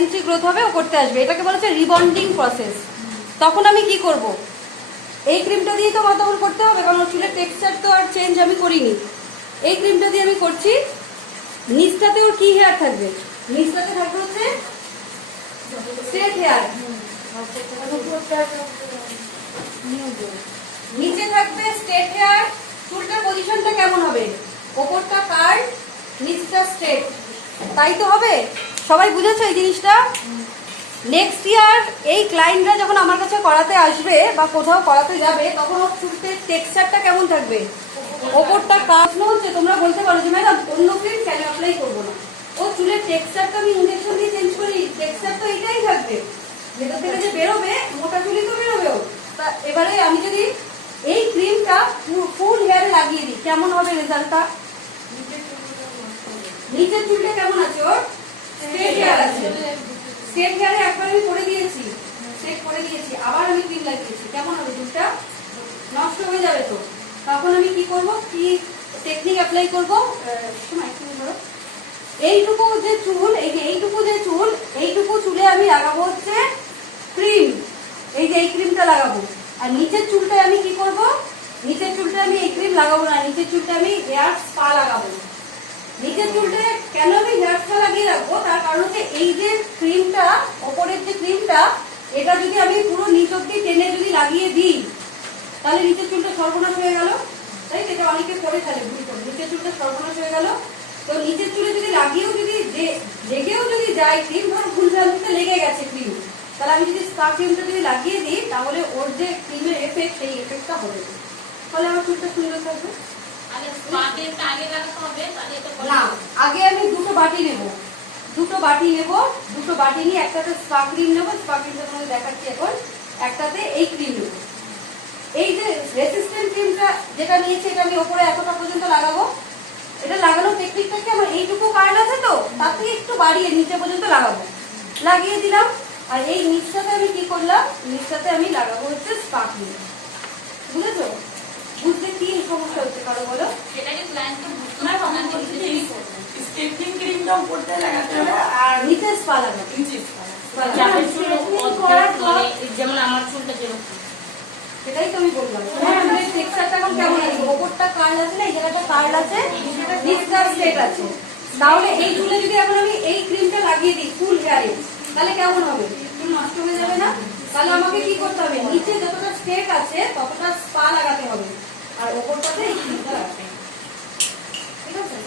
ইঞ্চি growth হবে ও করতে আসবে, এটাকে বলা হচ্ছে রিবন্ডিং প্রসেস। তখন আমি কি করব, এই ক্রিমটা দিয়েই তো আমার তখন করতে হবে, কারণ চুলের টেক্সচার তো আর চেঞ্জ আমি করিনি। এই ক্রিমটা দিয়ে আমি করছি। নিচটাতে ওর কি হেয়ার থাকবে, নিচটাতে থাকবে হচ্ছে স্ট্রেট হেয়ার, নিচে থাকবে স্ট্রেট হেয়ার। চুলটার পজিশনটা কেমন হবে, ওপরটা কার্ল, নিচটা স্ট্রেট, তাই তো হবে। সবাই বুঝেছো এই জিনিসটা? নেক্সট ইয়ার এই ক্লায়েন্টরা যখন আমার কাছে করাতে আসবে বা কোথাও করাতে যাবে, তখন ওর চুলের টেক্সচারটা কেমন থাকবে, ওপরটা কার্ল হচ্ছে। তোমরা বলতে পারো যে ম্যাডাম অন্য ক্রিম কেন অ্যাপ্লাই করবো না, ও চুলের টেক্সচারটা আমি ইনজেকশন দিয়ে চেঞ্জ করি, টেক্সচার তো এটাই থাকবে, ভেতর থেকে যে বেরোবে মোটা চুলই তো বেরোবেও। তা এবারে আমি যদি এই ক্রিমটা ফুল হেয়ারে লাগিয়ে দিই, কেমন হবে রেজাল্টটা? নিচের চুলটা কেমন আছে, ওর স্ট্রেট হেয়ার আছে, স্ট্রেট হেয়ারে একবার আমি করে দিয়েছি, স্ট্রেট করে দিয়েছি, আবার আমি ক্রিম লাগিয়েছি, কেমন হবে? চুলটা নষ্ট হয়ে যাবে তো। তখন আমি কি করব, কি টেকনিক অ্যাপ্লাই করবো, এইটুকু যে চুল, এই যে এইটুকু যে চুল, এইটুকু চুলে আমি লাগাবো হচ্ছে ক্রিম, এই যে এই ক্রিমটা লাগাবো। আর নিচের চুলটায় আমি কি করব, নিচের চুলটা আমি এই ক্রিম লাগাবো না, নিচের চুলটা আমি হেয়ার স্পা লাগাবো। নিচের চুলটা কেন আমি হেয়ার স্পা লাগিয়ে রাখবো, তার কারণ হচ্ছে এই যে ক্রিমটা, ওপরের যে ক্রিমটা, এটা যদি আমি পুরো নিচ অব্দি টেনে যদি লাগিয়ে দিই, তাহলে নিচের চুলটা সর্বনাশ হয়ে গেল। তাই এটা অনেকে করে ফেলে ভুল করে, নিচের চুলটা সর্বনাশ হয়ে গেল। তো নিচের চুলে যদি লাগিয়েও যদি লেগেও যদি যায় ক্রিম, ধরো ভুল ভ্রান্তিতে লেগে গেছে ক্রিম, তাহলে আমি যদি স্পা ক্রিমটা যদি লাগিয়ে দিই, তাহলে ওর যে ক্রিমের এফেক্ট, সেই এফেক্টটা হবে, ফলে আমার চুলটা সুন্দর থাকবে। না, আগে আমি দুটো বাটি নেব, দুটো বাটি নিয়ে একটাতে স্পা ক্রিম নেবো, স্পা ক্রিমটা তোমাদের দেখাচ্ছি এখন, একটাতে এই ক্রিম নেবো। এই যে রেসিস্ট্যান্ট ক্রিমটা যেটা নিয়েছি, এটা আমি ওপরে এতটা পর্যন্ত লাগাবো। এটা লাগানোর টেকনিকটা কি, আমার এইটুকু কার্ল আছে তো, তার থেকে একটু বাড়িয়ে নিচে পর্যন্ত লাগাবো, লাগিয়ে দিলাম। আর এই নিচটাতে আমি কি করলাম, নিচটাতে আমি লাগাবো হচ্ছে স্পা ক্রিম। বুঝেছো? বুঝতে কি সমস্যা হচ্ছে কারো বলো? স্ট্রেটনিং ক্রিমটাও করতে লাগাতে হবে আর নিচে স্পা লাগাবো, যেমন আমার চুলটা যেরকম, সেটাই তো আমি বললাম। টেক্সচারটা এখন কেমন আছে, ওপরটা কার্ল আছে না, এই জায়গাটা কার্ল আছে, নিচটা স্ট্রেট আছে। তাহলে এই চুলে যদি এখন আমি এই ক্রিমটা লাগিয়ে দিই ফুল হেয়ারে, তাহলে কেমন হবে? চুল নষ্ট হয়ে যাবে না? তাহলে আমাকে কি করতে হবে, নিচে যতটা স্ট্রেট আছে ততটা স্পা লাগাতে হবে, আর ওপরটাতে এই ক্রিমটা লাগাতে হবে। ঠিক আছে?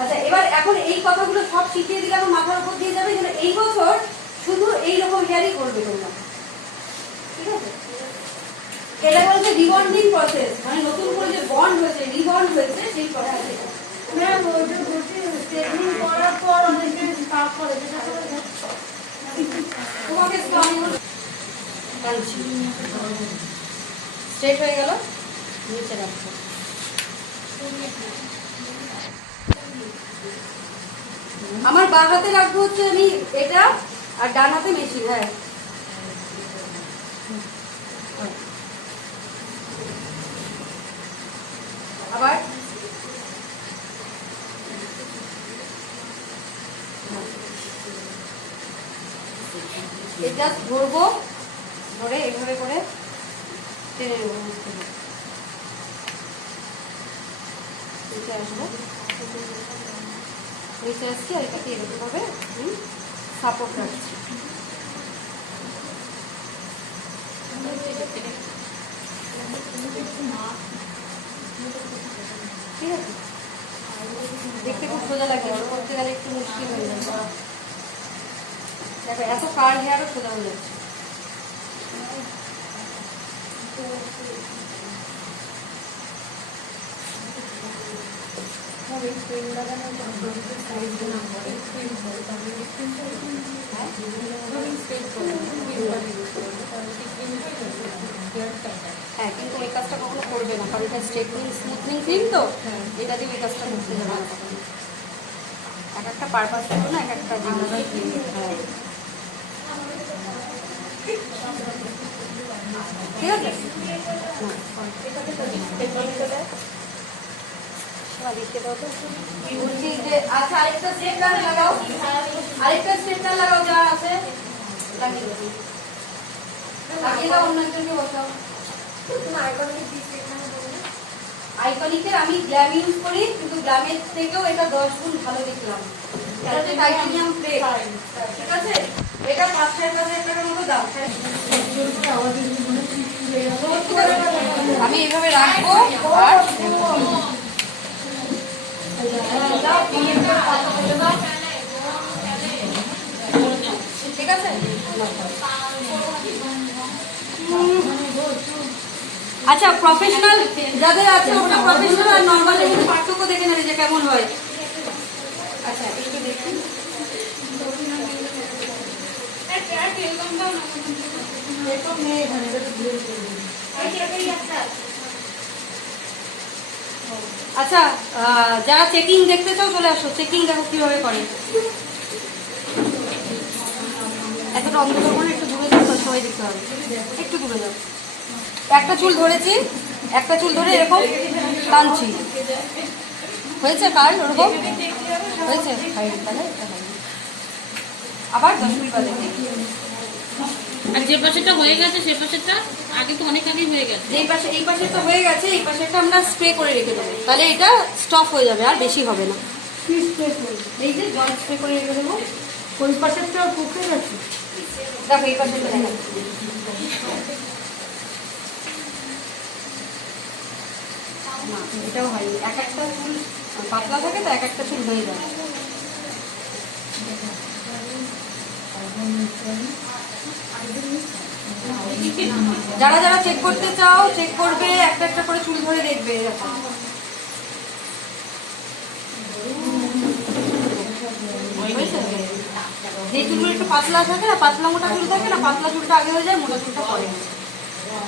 আচ্ছা, এবার এখন এই কথাগুলো সব শিখিয়ে দিলে আমার মাথার উপর দিয়ে যাবে, যেন এই বছর শুধু এইরকম হেয়ারই করবে তোমরা। ঠিক আছে? এটা বলছে রিবন্ডিং প্রসেস, মানে নতুন করে যে বন্ড হয়েছে, রিবন্ড হয়েছে, সেই প্রসেস। ম্যাম ওটা বলছি স্ট্রেটনিং করার পর অনেকে স্পা করে, যেটা করে তোমাকে স্ট্রেট হয়ে গেল, নিচে রাখবো। আমার বাঁ হাতে রাখবো হচ্ছে আমি এটা, আর ডান হাতে মেশিন। হ্যাঁ, আবার এটা ধরবো, ধরে এভাবে করে টেনে নেবো, নিচে আসবো, নিচে আসছি, আর এটাকে এরকম ভাবে সাপোর্ট রাখছি। ঠিক আছে? দেখতে খুব সোজা লাগে, করতে গেলে একটু মুশকিল হয়ে যাবে। দেখো এত কার্ল হেয়ারও সোজা হয়ে যাচ্ছে। হ্যাঁ, কিন্তু ওই কাজটা কখনো করবে না, কারণ এটা স্ট্রেটনিং স্মুথনিং ক্রিম তো, এটা দিয়ে ওই কাজটা করতে যাবে না। এক একটা পারপাস করো না, এক একটা জিনিস। হ্যাঁ, ঠিক আছে। কি বলছি যে আচ্ছা আরেকটা স্টেপলার লাগাও, আরেকটা স্টেপলার লাগাও যা আছে লাগিয়ে দাও, লাগিয়ে দাও, অন্য একজনকে বসাও। আইকনিকের আমি গ্ল্যাম ইউজ করি, কিন্তু গ্ল্যামের থেকেও এটা 10 গুণ ভালো দেখলাম। এটা হচ্ছে টাইটানিয়াম প্লেট, ঠিক আছে? এটা 5,000 টাকার মতো দাম। আমি এইভাবে রাখবো আর ঠিক আছে। আচ্ছা প্রফেশনাল যাদের আছে ওটা প্রফেশনাল আর নরমালের মধ্যে পার্থক্য দেখে নেবে যে কেমন হয়। আচ্ছা একটু দেখুন, আচ্ছা যারা চেকিং দেখতে চাও চলে আসো, চেকিং দেখো কিভাবে করে। এতটা অন্ধকার করে একটু দূরে যাও, সবাই দেখতে হবে, একটু দূরে যাও। একটা চুল ধরেছি, একটা চুল ধরে এরকম টানছি, হয়েছে কার ওরকম হয়েছে, আবার 10 মিনিট বাদে। আর যে পাশেটা হয়ে গেছে সে পাশেটা আগে তো অনেক আগেই হয়ে গেছে, এই পাশে, এই পাশে তো হয়ে গেছে, এই পাশেটা আমরা স্প্রে করে রেখে দেবো, তাহলে এটা স্টপ হয়ে যাবে আর বেশি হবে না। এই যে জল স্প্রে করে রেখে দেবো। ওই পাশেরটা পুকুর আছে, দেখো এই পাশেটা দেখাচ্ছি। না এটাও হয়নি, এক একটা চুল পাতলা থাকে তো এক একটা চুল হয়ে যায়। যারা যারা চেক করতে চাও চেক করবে, একটা একটা করে চুল ধরে দেখবে এরকম। যে চুলগুলো একটু পাতলা থাকে না, পাতলা মোটা চুল থাকে না, পাতলা চুলটা আগে হয়ে যায়, মোটা চুলটা পরে।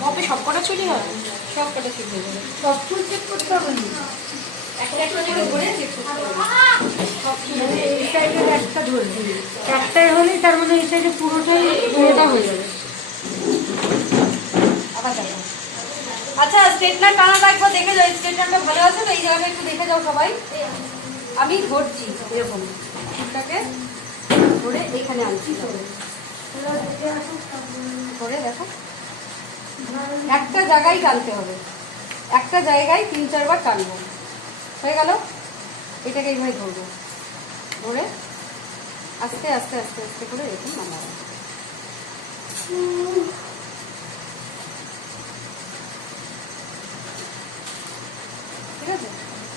কবে সব কটা চুলই হয়? সব কটা চুল হয়ে যাবে। সব চুল চেক করতে হবে না, একটা একটা করে ধরে চেক করতে হবে। মানে এই সাইডের একটা ধরে একটাই হলেই তার মানে এই সাইডে পুরোটাই পুরোটা হয়ে যাবে। আবার দেখো। আচ্ছা স্ট্রেটনার টানাটা একবার দেখে যাও, স্ট্রেটনারটা ভালো আছে তো এই জায়গাটা একটু দেখে যাও সবাই। আমি ধরছি এরকম চুলটাকে ধরে এখানে আনছি, ধরে দেখো একটা জায়গায় টানতে হবে, একটা জায়গায় 3-4 বার টানবো, হয়ে গেল। এটাকে এইভাবে ধরবো, ধরে আস্তে আস্তে আস্তে আস্তে করে এরকম নামাবো। ঠিক আছে,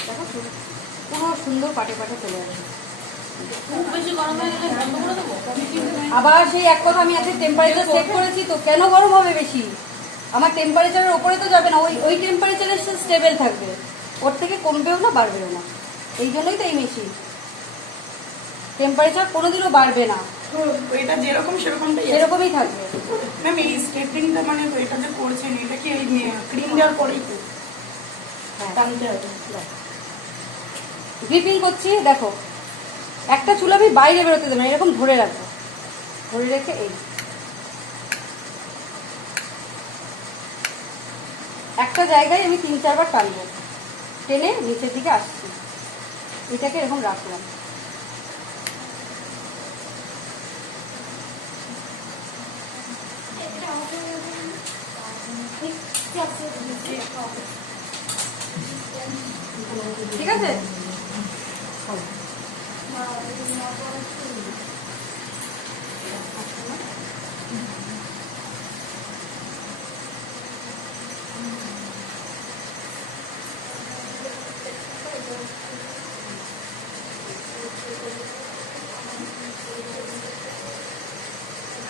দেখো পুরো সুন্দর পাটে পাটে চলে আসবে। খুব বেশি গরম হয়ে গেলে বন্ধ করে দেবো? আবার সেই এক কথা, আমি আজকে টেম্পারেচার চেক করেছি তো, কেন গরম হবে বেশি? আমার টেম্পারেচারের ওপরে তো যাবে না, ওই টেম্পারেচারে সে স্টেবল থাকবে, ওর থেকে কমবেও না বাড়বেও না। এই জন্যই তো এই মেশিন, টেম্পারেচার কোনোদিনও বাড়বে না, এটা যেরকম সেরকমটাই আছে। সেরকমই থাকবে। ম্যাম এই স্ট্রেটনিংটা মানে তো এটা যে করছেন এটা কি এই ক্রিম দেওয়ার পরেই তো হ্যাঁ টানতে হবে? গ্রিপিং করছি, দেখো একটা চুল আমি বাইরে বেরোতে দেবো না, এরকম ধরে রাখবো, ধরে রেখে এই একটা জায়গায় আমি 3-4 বার টানবো, টেনে নিচের দিকে আসছি, এটাকে এরকম রাখলাম। ঠিক আছে,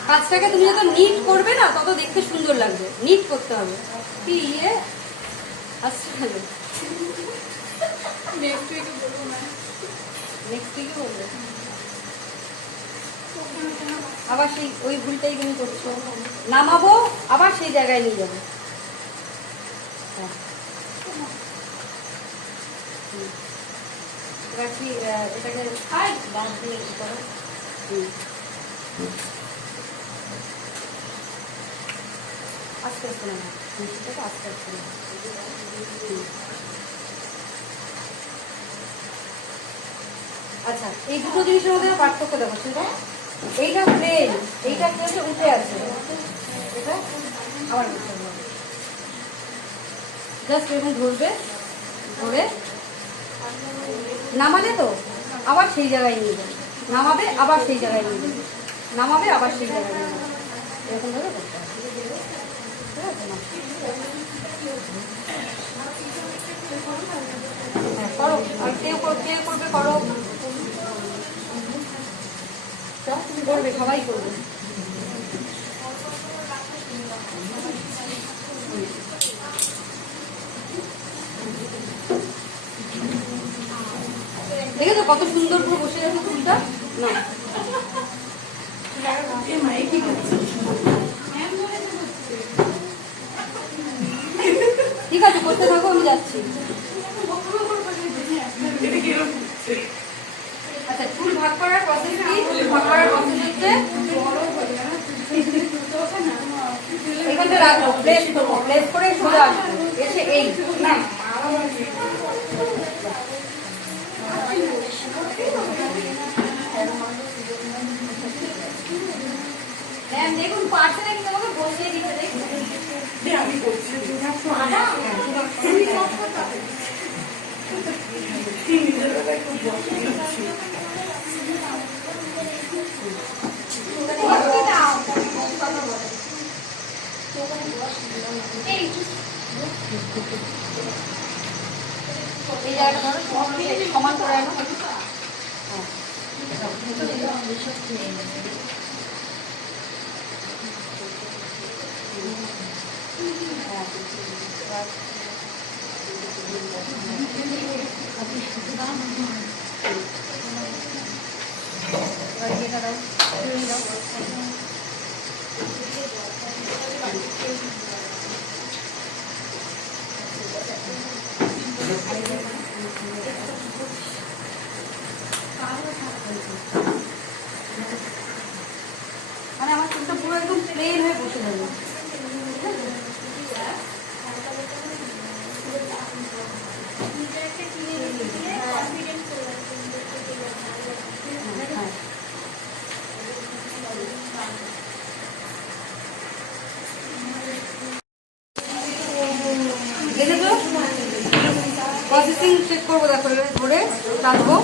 কাজটাকে তুমি যত নিট করবে না তত দেখতে সুন্দর লাগবে, নিট করতে হবে। কি ইয়ে আসছে হলো নেক্সট উইকে বলবে, আবার সেই ওই ভুলটাই তুমি করছো, নামাবো আবার সেই জায়গায় নিয়ে যাবো। হ্যাঁ এবার কি এটাকে বাদ দিয়ে করো। আস্তে আস্তে না, মিষ্টিটাকে আস্তে আস্তে না। আচ্ছা, এই দুটো জিনিসের মধ্যে পার্থক্য দেখো, ঠিক আছে? এইটা প্লেন, এইটা কি হচ্ছে উঠে আছে, এটা আবার জাস্ট এরকম ধরবে, ধরে নামালে তো আবার সেই জায়গায় নিয়ে যাবে, নামাবে আবার সেই জায়গায় নিয়ে যাবে, নামাবে আবার সেই জায়গায় নিয়ে যাবে, এরকম ভাবে করতে হবে, ঠিক আছে না? হ্যাঁ, করো, আর কে করবে করো, তুমি করবে, সবাই করবে। দেখেছো কত সুন্দর করে বসে গেছে চুলটা না? ঠিক আছে, করতে থাকো, আমি যাচ্ছি। আচ্ছা, চুল ভাগ করার প্রসেস কি? চুল ভাগ করার প্রসেস হচ্ছে এখানটা রাখবো, প্লেস করবো, প্লেস করে সোজা আসবো, এসে এই না ম্যাম দেখুন পার্সেলে কিন্তু আমাকে বসিয়ে দিতে দেখুন। আমি করছি এই জায়গাটা ধরো সমান করে আনো। মানে আমার চুলটা পুরো একদম প্লেন হয়ে বসে যাবে। দেখেছো প্রসেসিং চেক করবো, দেখো ধরে টানবো।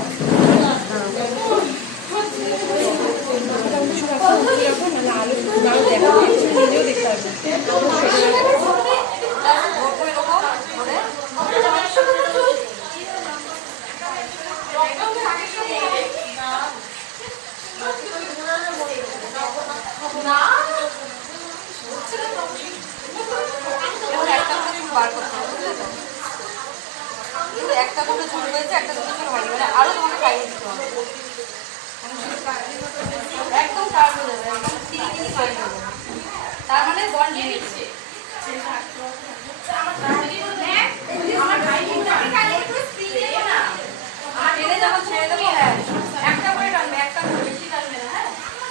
একটা দুটো চুল রয়েছে, একটা দুটো চুল হয়নি, মানে আরো তোমাকে খাইয়ে দিতে হবে, একদম টার্ন হয়ে যাবে, একদম তিরিমিরি হয়ে যাবে। তার মানে বন্ড দিচ্ছে টেনে যখন ছেড়ে দেবো, হ্যাঁ একটা করে টানবে, একটা করে, বেশি টানবে না, হ্যাঁ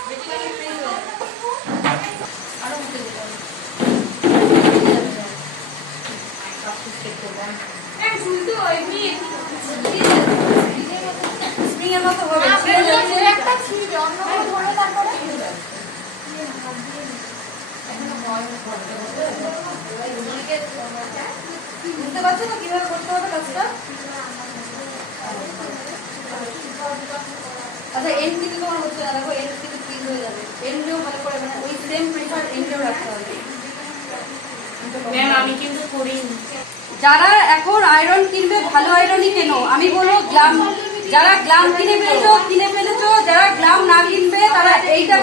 বেশি টানলে ফ্রিজ হয়ে যাবে, আরো উঠে যেতে হবে। স্প্রিংয়ের মতো হবে, একটা ছিঁড়বে, অন্যগুলো ধরে তারপরে বুঝতে পারছো তো কিভাবে করতে হবে কাজটা? আচ্ছা, এন্ড কিন্তু তোমার হচ্ছে না, দেখো এন্ড কিন্তু ফ্রিজ হয়ে যাবে, এন্ডেও ভালো করে, মানে ওই সেম প্রেশার এন্ডেও রাখতে হবে। ম্যাম আমি কিন্তু করিনি। যারা এখন আয়রন কিনবে ভালো আয়রনই কেনো, আমি বলবো গ্লাম, যারা গ্লাম কিনে ফেলেছো, যারা গ্লাম না কিনবে তারা এইটা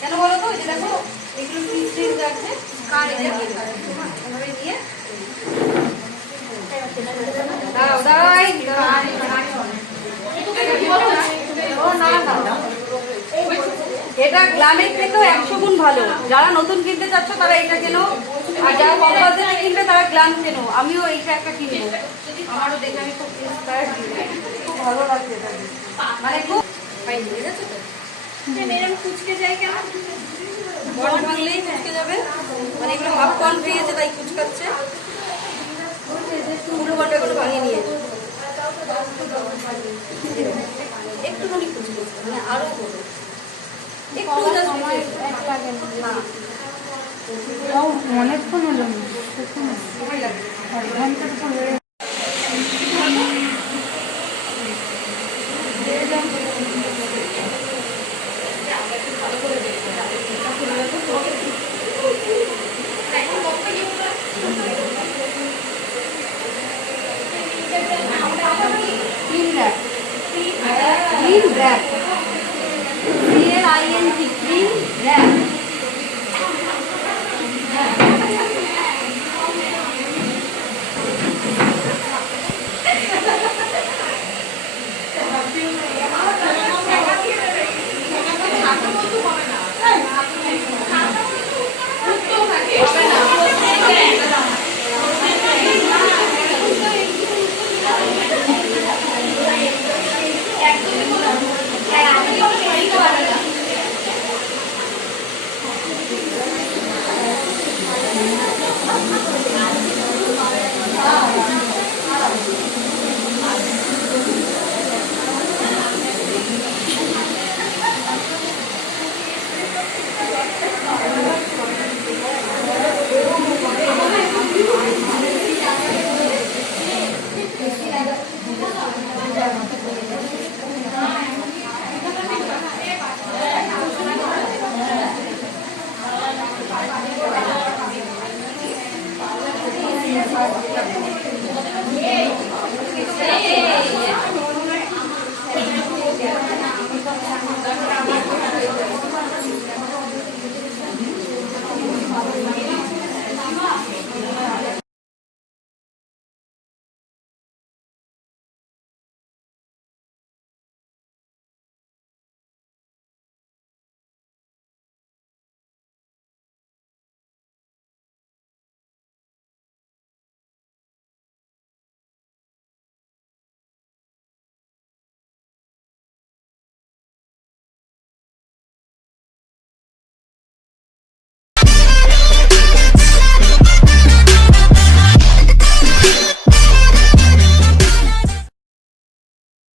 কেন বলো তো, এটা দেখো এগুলো ফ্রিজ রাখছে, কার এভাবে নিয়ে এটা গ্লামের থেকেও 100 গুণ ভালো। যারা নতুন কিনতে চাচ্ছ তারা এটা কেনো, আর যারা কম বাজেটে কিনবে তারা গ্লাম কেনো। আমিও এইটা একটা কিনবো, আমারও দেখে আমি খুব খুব ভালো লাগছে, এটা মানে খুব বুঝেছো তো, কুচকে যায় কেন, বন্ড ভাঙলেই কুচকে যাবে, মানে এগুলো হাফ বন্ড হয়ে গেছে তাই কুচকাচ্ছে, পুরো বন্ড এগুলো ভাঙিয়ে নিয়েছে। একটুখানি কুচি করতে হবে, মানে আরো বড় একটু কবার just সময় কুচি। এক লাগে না। হ্যাঁ তাও অনেকক্ষণ হলো না, দেখুন, এক ঘন্টার উপর হয়ে